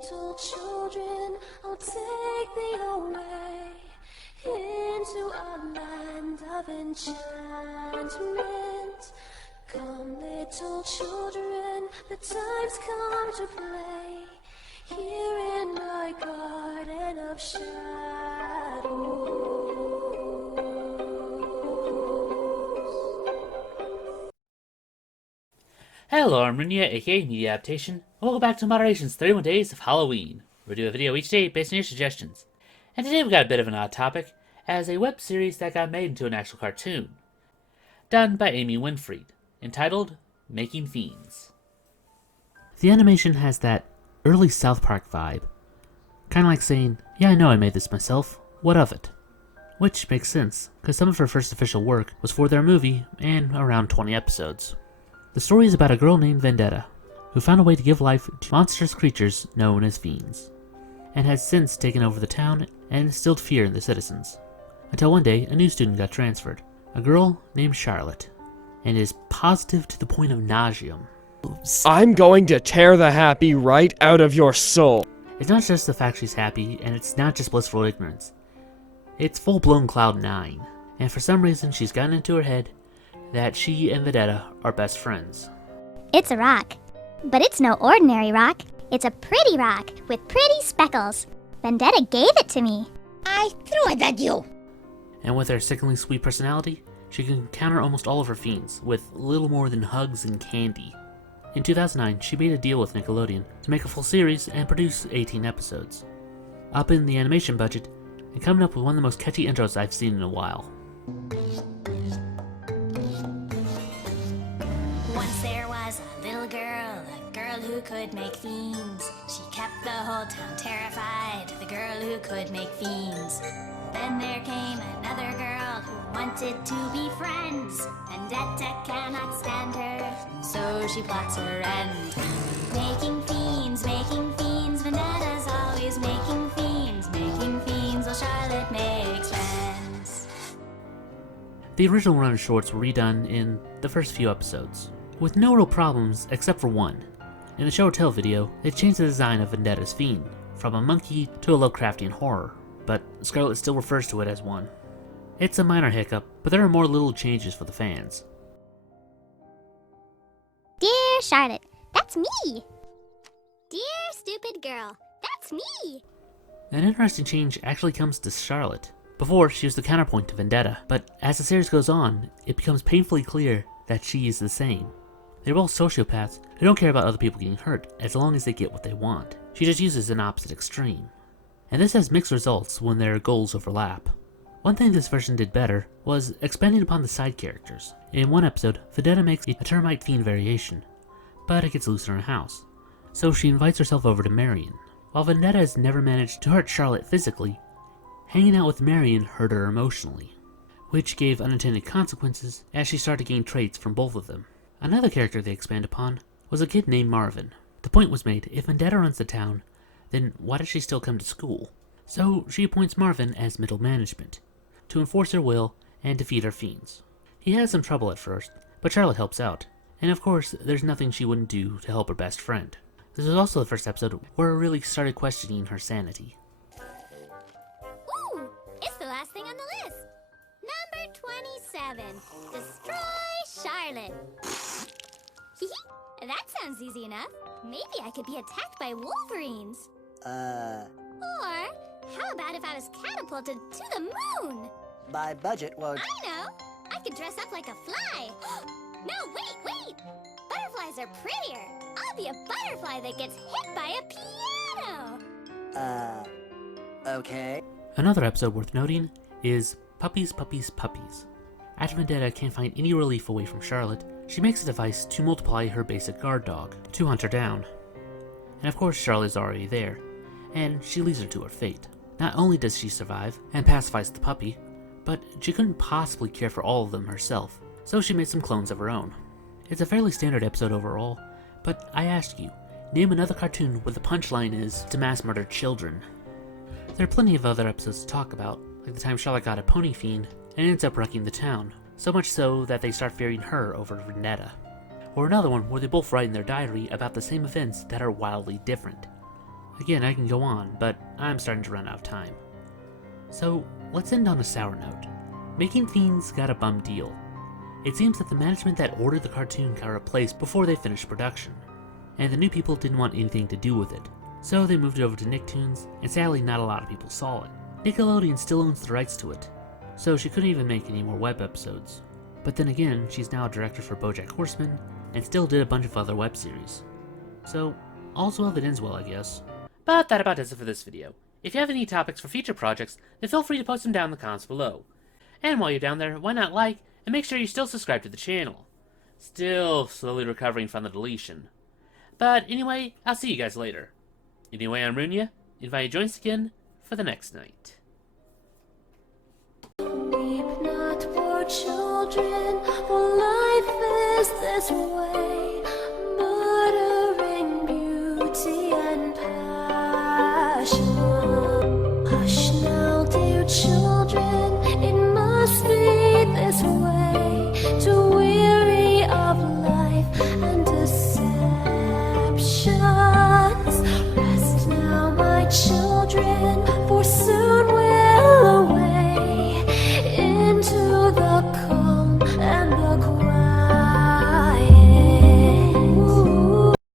little children, I'll take thee away into a land of enchantment. Come, little children, the time's come to play here in my garden of shadows. Hello, I'm Rinya, aka Media Adaptation. Welcome back to Moderation's 31 Days of Halloween. We do a video each day based on your suggestions. And today we got a bit of an odd topic, as a web series that got made into an actual cartoon. Done by Amy Winfried, entitled Making Fiends. The animation has that early South Park vibe. Kinda like saying, yeah, I know I made this myself, what of it? Which makes sense, because some of her first official work was for their movie, and around 20 episodes. The story is about a girl named Vendetta, who found a way to give life to monstrous creatures known as fiends, and has since taken over the town and instilled fear in the citizens. Until one day, a new student got transferred, a girl named Charlotte, and is positive to the point of nauseam. I'm going to tear the happy right out of your soul. It's not just the fact she's happy, and it's not just blissful ignorance. It's full-blown Cloud 9, and for some reason she's gotten into her head that she and Vendetta are best friends. It's a rock. But it's no ordinary rock. It's a pretty rock with pretty speckles. Vendetta gave it to me. I threw it at you. And with her sickeningly sweet personality, she can counter almost all of her fiends with little more than hugs and candy. In 2009, she made a deal with Nickelodeon to make a full series and produce 18 episodes. Upping the animation budget and coming up with one of the most catchy intros I've seen in a while. Once there was a little girl, a girl who could make fiends. She kept the whole town terrified, the girl who could make fiends. Then there came another girl who wanted to be friends. Vendetta cannot stand her, so she plots her end. Making fiends, Vendetta's always making fiends while Charlotte makes friends. The original run of shorts were redone in the first few episodes, with no real problems except for one. In the show or tell video, they changed the design of Vendetta's fiend, from a monkey to a Lovecraftian horror, but Scarlet still refers to it as one. It's a minor hiccup, but there are more little changes for the fans. Dear Charlotte, that's me. Dear stupid girl, that's me. An interesting change actually comes to Charlotte. Before, she was the counterpoint to Vendetta, but as the series goes on, it becomes painfully clear that she is the same. They're both sociopaths who don't care about other people getting hurt as long as they get what they want. She just uses an opposite extreme. And this has mixed results when their goals overlap. One thing this version did better was expanding upon the side characters. In one episode, Vendetta makes a termite fiend variation, but it gets loose in her house. So she invites herself over to Marion. While Vendetta has never managed to hurt Charlotte physically, hanging out with Marion hurt her emotionally, which gave unintended consequences as she started to gain traits from both of them. Another character they expand upon was a kid named Marvin. The point was made, if Vendetta runs the town, then why does she still come to school? So she appoints Marvin as middle management, to enforce her will and defeat her fiends. He has some trouble at first, but Charlotte helps out, and of course there's nothing she wouldn't do to help her best friend. This was also the first episode where I really started questioning her sanity. Ooh, it's the last thing on the list. Number 27, Destroy Charlotte. That sounds easy enough. Maybe I could be attacked by wolverines. Or, how about if I was catapulted to the moon? My budget won't... I know! I could dress up like a fly. No, wait! Butterflies are prettier. I'll be a butterfly that gets hit by a piano. Okay. Another episode worth noting is Puppies, Puppies, Puppies. After Vendetta can't find any relief away from Charlotte, she makes a device to multiply her basic guard dog, to hunt her down. And of course Charlotte's already there, and she leaves her to her fate. Not only does she survive, and pacifies the puppy, but she couldn't possibly care for all of them herself, so she made some clones of her own. It's a fairly standard episode overall, but I ask you, name another cartoon where the punchline is to mass murder children. There are plenty of other episodes to talk about, like the time Charlotte got a pony fiend and ends up wrecking the town, so much so that they start fearing her over Vendetta. Or another one where they both write in their diary about the same events that are wildly different. Again, I can go on, but I'm starting to run out of time. So, let's end on a sour note. Making Fiends got a bum deal. It seems that the management that ordered the cartoon got replaced before they finished production, and the new people didn't want anything to do with it, so they moved it over to Nicktoons, and sadly not a lot of people saw it. Nickelodeon still owns the rights to it, so she couldn't even make any more web episodes. But then again, she's now a director for BoJack Horseman, and still did a bunch of other web series. So, all's well that ends well, I guess. But that about does it for this video. If you have any topics for future projects, then feel free to post them down in the comments below. And while you're down there, why not like, and make sure you still subscribe to the channel. Still slowly recovering from the deletion. But anyway, I'll see you guys later. Anyway, I'm Runya, invite you to join us again for the next night. Weep not, poor children, for life is this way, murdering beauty and pain.